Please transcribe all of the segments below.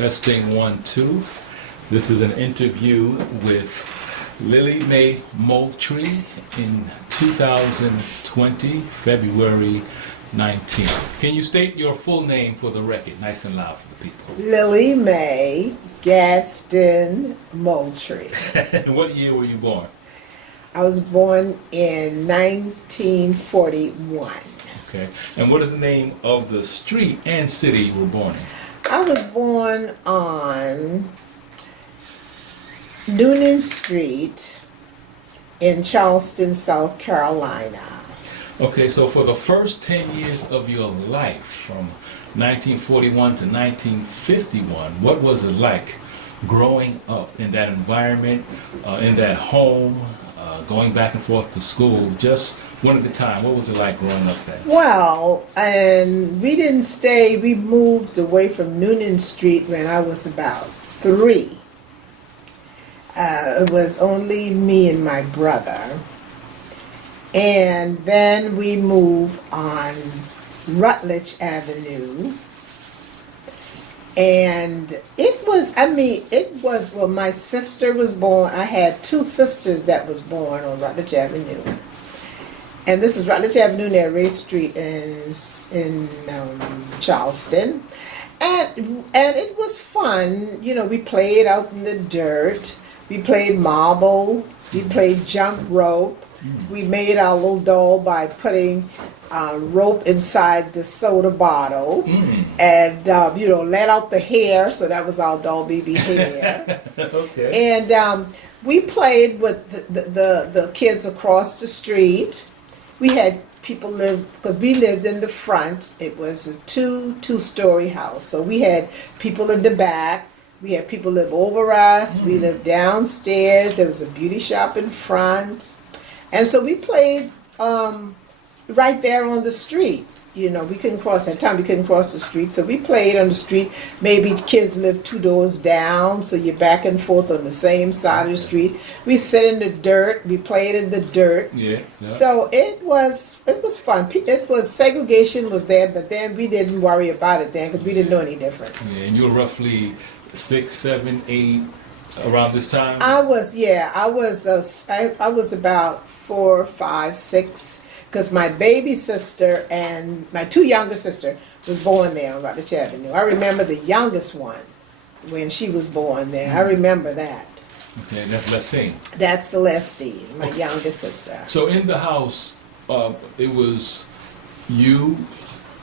Testing 1, 2. This is an interview with Lillie Mae Moultrie in 2020, February 19th. Can you state your full name for the record, nice and loud for the people? Lillie Mae Gadsden Moultrie. What year were you born? I was born in 1941. Okay. And what is the name of the street and city you were born in? I was born on Noonan Street in Charleston, South Carolina. Okay, so for the first 10 years of your life, from 1941 to 1951, what was it like growing up in that environment, in that home, going back and forth to school, just one at a time? What was it like growing up then? Well, and we didn't stay, we moved away from Noonan Street when I was about 3. It was only me and my brother. And then we moved on Rutledge Avenue. And well, my sister was born, I had 2 sisters that was born on Rutledge Avenue. And this is Rutledge Avenue near Ray Street in Charleston. And it was fun. You know, we played out in the dirt. We played marble. We played jump rope. We made our little doll by putting rope inside the soda bottle and, let out the hair. So that was our doll baby hair. Okay. And we played with the kids across the street. We had people live, because we lived in the front. It was a two-story house. So we had people in the back. We had people live over us. We lived downstairs. There was a beauty shop in front. And so we played right there on the street. You know, we couldn't cross, at that time we couldn't cross the street. So we played on the street. Maybe kids lived 2 doors down, so you're back and forth on the same side of the street. We sit in the dirt. We played in the dirt. Yeah. So it was fun. Segregation was there, but then we didn't worry about it then because we didn't know any difference. Yeah, and you were roughly 6, 7, 8 around this time? I was about 4, 5, 6, because my baby sister and my 2 younger sisters was born there on Rutledge Avenue. I remember the youngest one when she was born there. I remember that. Okay, that's Celestine. That's Celestine, my youngest sister. So in the house, it was you,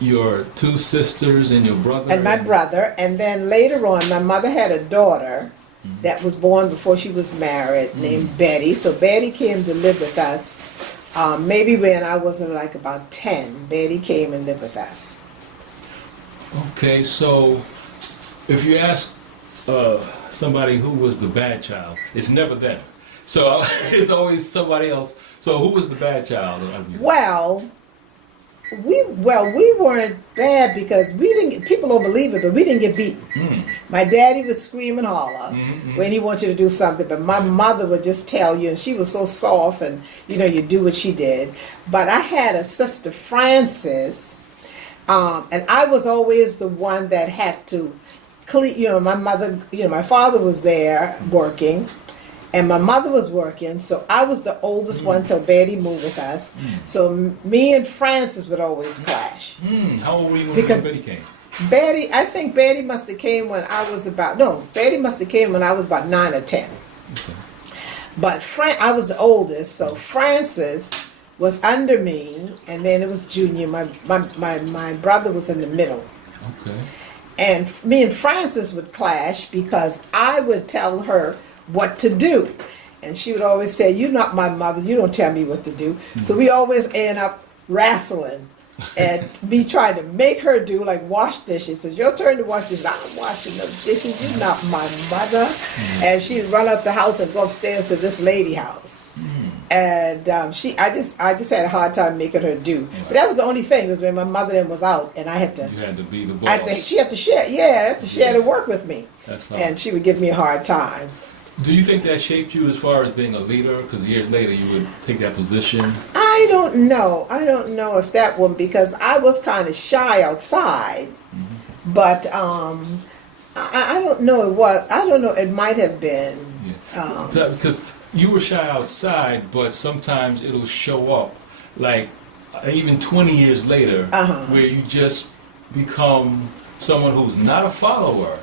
your 2 sisters, and your brother? And my brother. And then later on, my mother had a daughter that was born before she was married named Betty. So Betty came to live with us. Maybe when I was like about 10, Betty came and lived with us. Okay, so if you ask somebody who was the bad child, it's never them. So it's always somebody else. So who was the bad child of you? Well, we weren't bad because we didn't get, people don't believe it, but we didn't get beaten. My daddy would scream and holler when he wanted you to do something, but my mother would just tell you, and she was so soft, and you do what she did. But I had a sister, Frances, and I was always the one that had to clean. My mother, my father was there working. And my mother was working, so I was the oldest one till Betty moved with us. So me and Frances would always clash. How old were you when Betty came? I think Betty must have came when I was about 9 or 10. Okay. But I was the oldest, so Frances was under me, and then it was Junior. My brother was in the middle. Okay. And me and Frances would clash because I would tell her what to do, and she would always say, "You're not my mother, you don't tell me what to do." So we always end up wrestling and me trying to make her do like wash dishes. It's your turn to wash dishes. I'm washing those dishes, you're not my mother. And she'd run up the house and go upstairs to this lady house. And I just had a hard time making her do. But that was the only thing, was when my mother then was out and I had to. You had to be the boss. She had to share. Yeah, I had to share the work with me. That's and she would give me a hard time. Do you think that shaped you as far as being a leader? Because years later you would take that position. I don't know. I don't know if that one, because I was kind of shy outside. But I don't know. It was. I don't know. It might have been. Yeah. Because you were shy outside, but sometimes it'll show up, like even 20 years later, where you just become someone who's not a follower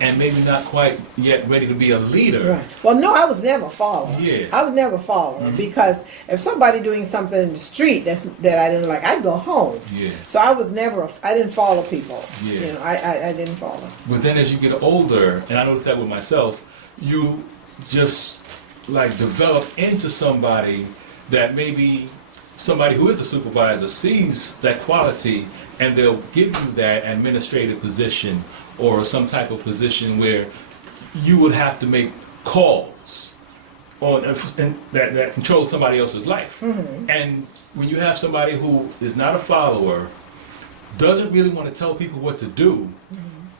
and maybe not quite yet ready to be a leader. Right. Well, no, I was never a follower. Yeah. I was never a follower because if somebody doing something in the street that I didn't like, I'd go home. Yeah. So I was never. I didn't follow people. Yeah. You know, I didn't follow. But then as you get older, and I noticed that with myself, you just like develop into somebody that maybe somebody who is a supervisor sees that quality, and they'll give you that administrative position or some type of position where you would have to make calls on and that control somebody else's life. And when you have somebody who is not a follower, doesn't really want to tell people what to do,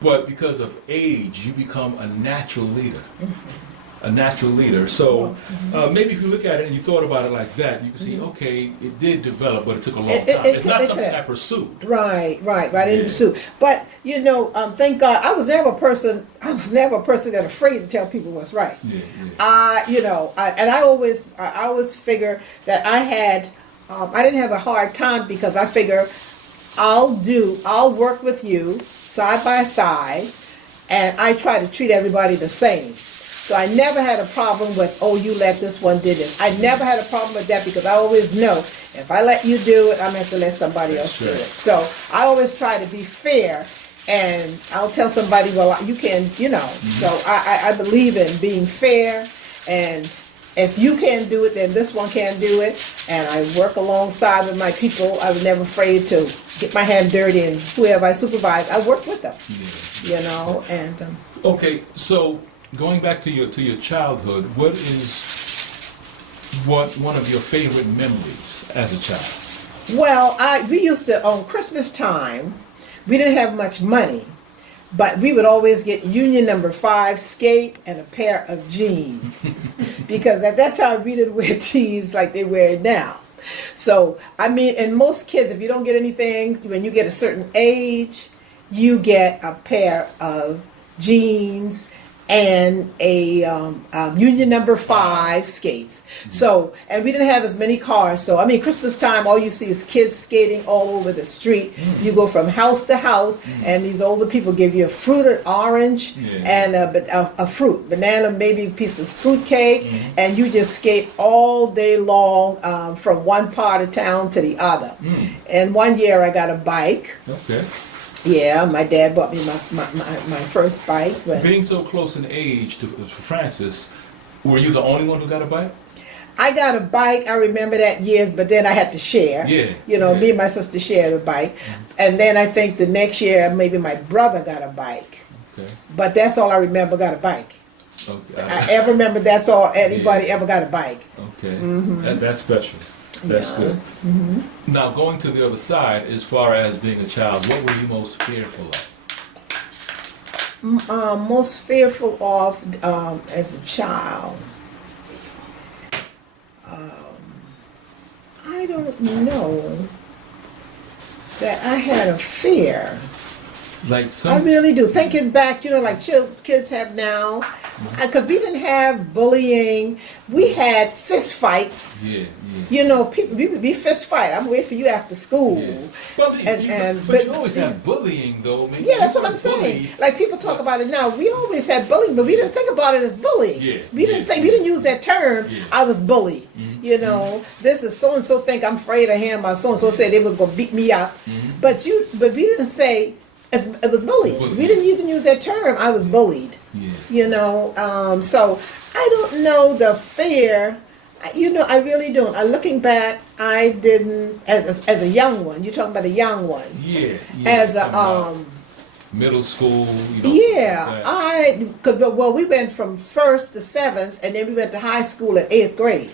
but because of age, you become a natural leader. A natural leader. So maybe if you look at it and you thought about it like that, you can see, okay, it did develop, but it took a long time. It's not something I pursued. Right. I didn't pursue. But you know, thank God, I was never a person that afraid to tell people what's right. I always figure that I didn't have a hard time because I figure I'll work with you side by side, and I try to treat everybody the same. So I never had a problem with, oh, you let this one do this. I never had a problem with that because I always know if I let you do it, I'm going to have to let somebody else do it. So I always try to be fair, and I'll tell somebody, well, you can, So I believe in being fair, and if you can't do it, then this one can't do it. And I work alongside with my people. I was never afraid to get my hand dirty, and whoever I supervise, I work with them. And okay, so going back to your childhood, what one of your favorite memories as a child? Well, we used to, on Christmas time, we didn't have much money, but we would always get Union number 5 skate and a pair of jeans because at that time we didn't wear jeans like they wear now. So, I mean, and most kids, if you don't get anything, when you get a certain age, you get a pair of jeans and a Union number 5 skates. So, and we didn't have as many cars. So, I mean, Christmas time, all you see is kids skating all over the street. You go from house to house, and these older people give you a fruit, an orange, and a fruit, banana, maybe a piece of fruit cake, and you just skate all day long from one part of town to the other. And one year I got a bike. Okay. Yeah, my dad bought me my first bike. But being so close in age to Francis, were you the only one who got a bike? I got a bike, I remember that years, but then I had to share. Me and my sister shared a bike. And then I think the next year, maybe my brother got a bike. Okay. But that's all I remember, got a bike. Okay. I ever remember that's all anybody ever got a bike. Okay. That's special. That's good. Now, going to the other side, as far as being a child, what were you most fearful of? Most fearful of as a child. I don't know that I had a fear. I really do. Thinking back, like kids have now, because we didn't have bullying. We had fist fights. People, we would be fist fight. I'm waiting for you after school. Well, but you always had bullying, though. That's what I'm saying. Like people talk about it now. We always had bullying, but we didn't think about it as bullying. We didn't use that term. I was bullied. This is so and so think I'm afraid of him. Or so and so said they was gonna beat me up. But we didn't say. It was bullying. We didn't even use that term. I was bullied. So I don't know the fear. I really don't. Looking back, I didn't. As a young one, you're talking about a young one. As a middle school. Because we went from 1st to 7th, and then we went to high school at 8th grade.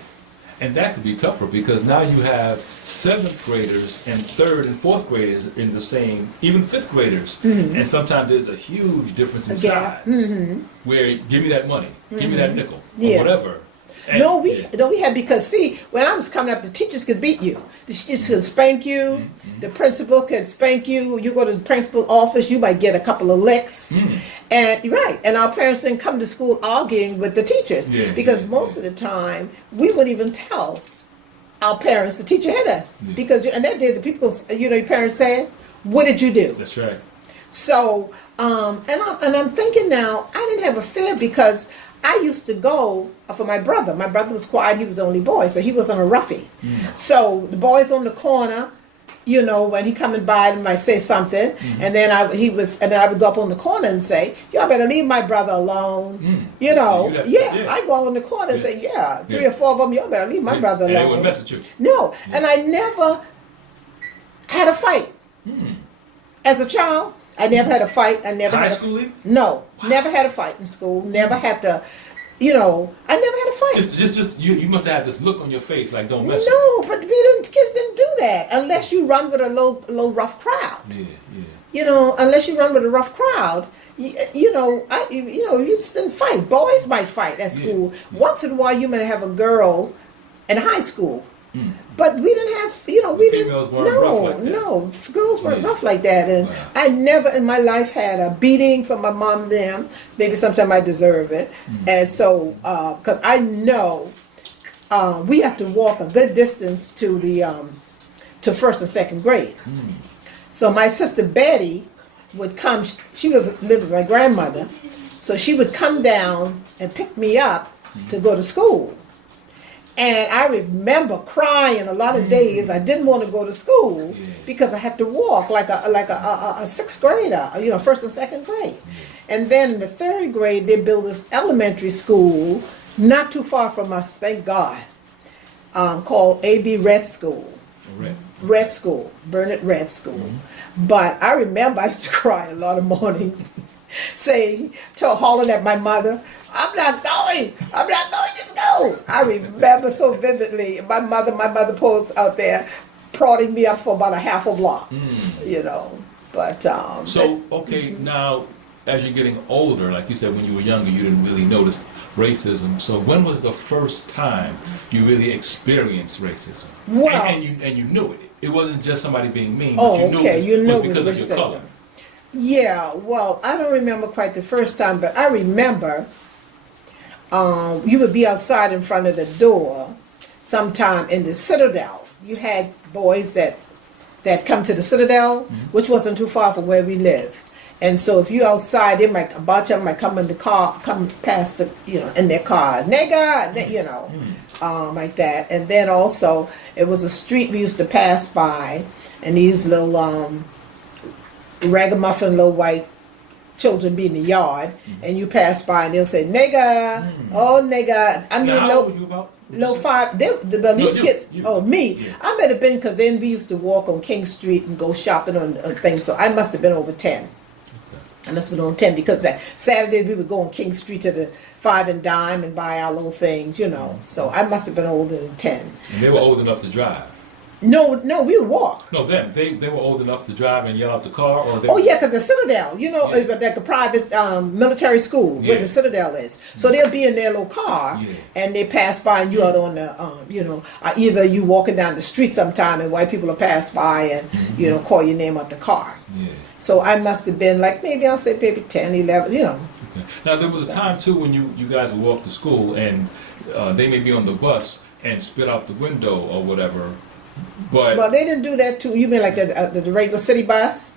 And that could be tougher because now you have 7th graders and 3rd and 4th graders in the same, even 5th graders. And sometimes there's a huge difference in size. Where, give me that money, give me that nickel, or whatever. And, we had, because see, when I was coming up, the teachers could beat you. The teachers could spank you. The principal could spank you. You go to the principal office, you might get a couple of licks. And right, and our parents didn't come to school arguing with the teachers Yeah, because yeah, most of the time we wouldn't even tell our parents the teacher hit us because in that days the people, your parents said, "What did you do?" That's right. So, and I'm thinking now, I didn't have a fear because I used to go for my brother. My brother was quiet; he was the only boy, so he wasn't a roughie. So the boys on the corner, when he coming by, they might say something, and then I would go up on the corner and say, "Y'all better leave my brother alone." I go on the corner and say, three or four of them, y'all better leave my brother alone. And they would mess with you. No, and I never had a fight. As a child, I never had a fight. I never High had school even? No, never had a fight in school. Never had to, I never had a fight. Just you must have had this look on your face like don't mess with No, but kids didn't do that unless you run with a low rough crowd. me. Yeah. Unless you run with a rough crowd, you just didn't fight. Boys might fight at school. Yeah. Once in a while, you might have a girl in high school. But we didn't have, we didn't. Females weren't rough like that. No, girls weren't rough like that. And Wow. I never in my life had a beating from my mom and them. Maybe sometime I deserve it. And so, because I know we have to walk a good distance to to first and second grade. So my sister Betty would come. She lived with my grandmother, so she would come down and pick me up to go to school. And I remember crying a lot of days. I didn't want to go to school because I had to walk like a sixth grader, first and second grade. And then in the third grade, they built this elementary school not too far from us, thank God, called A.B. Red School. Red School, Burnett Red School. But I remember I used to cry a lot of mornings, hollering at my mother, I'm not going to school. I remember so vividly, my mother pulls out there, prodding me up for about a half a block, But okay, now as you're getting older, like you said, when you were younger, you didn't really notice racism. So when was the first time you really experienced racism? Well, and you knew it. It wasn't just somebody being mean. Oh, but you knew okay, it was it was because of racism. your color. Yeah, well, I don't remember quite the first time, but I remember you would be outside in front of the door sometime in the Citadel. You had boys that come to the Citadel, which wasn't too far from where we live. And so if you outside, a bunch of them might come in the car, come past in their car, nigga, like that. And then also, it was a street we used to pass by, and these little ragamuffin little white children be in the yard, and you pass by and they'll say, nigga, oh nigga. I mean, Now, how old were you about? Little five, these kids, me. Yeah. I might have been, because then we used to walk on King Street and go shopping on things, so I must have been over 10. I must have been on 10 because that Saturdays we would go on King Street to the 5 and Dime and buy our little things, So I must have been older than 10. And they were old enough to drive. No, we would walk. No, them. They were old enough to drive and yell out the car, or they. Oh yeah, because the Citadel, like a private military school where the Citadel is. So they'll be in their little car, and they pass by, and you out on the, either you walking down the street sometime, and white people will pass by and call your name out the car. Yeah. So I must have been like maybe 10, 11, Okay. Now there was a time too when you guys would walk to school and they may be on the bus and spit out the window or whatever. But well, they didn't do that too. You mean like the regular city bus?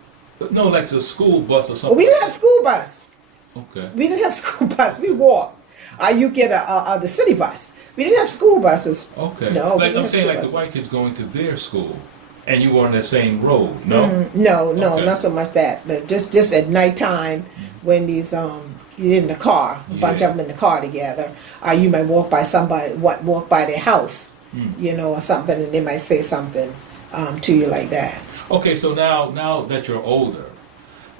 no, like the school bus or something. Well, we didn't have school bus. Okay. We didn't have school bus. We walked. You get the city bus. We didn't have school buses. Okay. No, like we I'm didn't saying, have like school the white buses. kids going to their school, and you were on the same road. No. No, Okay. not so much that. But just at nighttime when these you're in the car, a bunch of them in the car together. You might walk by walk by their house, or something, and they might say something to you like that. Okay, so now that you're older,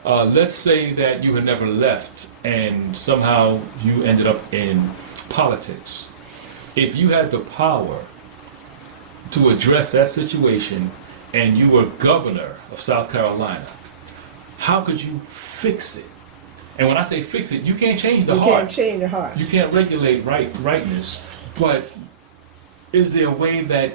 let's say that you had never left and somehow you ended up in politics. If you had the power to address that situation and you were governor of South Carolina, how could you fix it? And when I say fix it, you can't change the heart. You can't change the heart. You can't regulate rightness, but is there a way that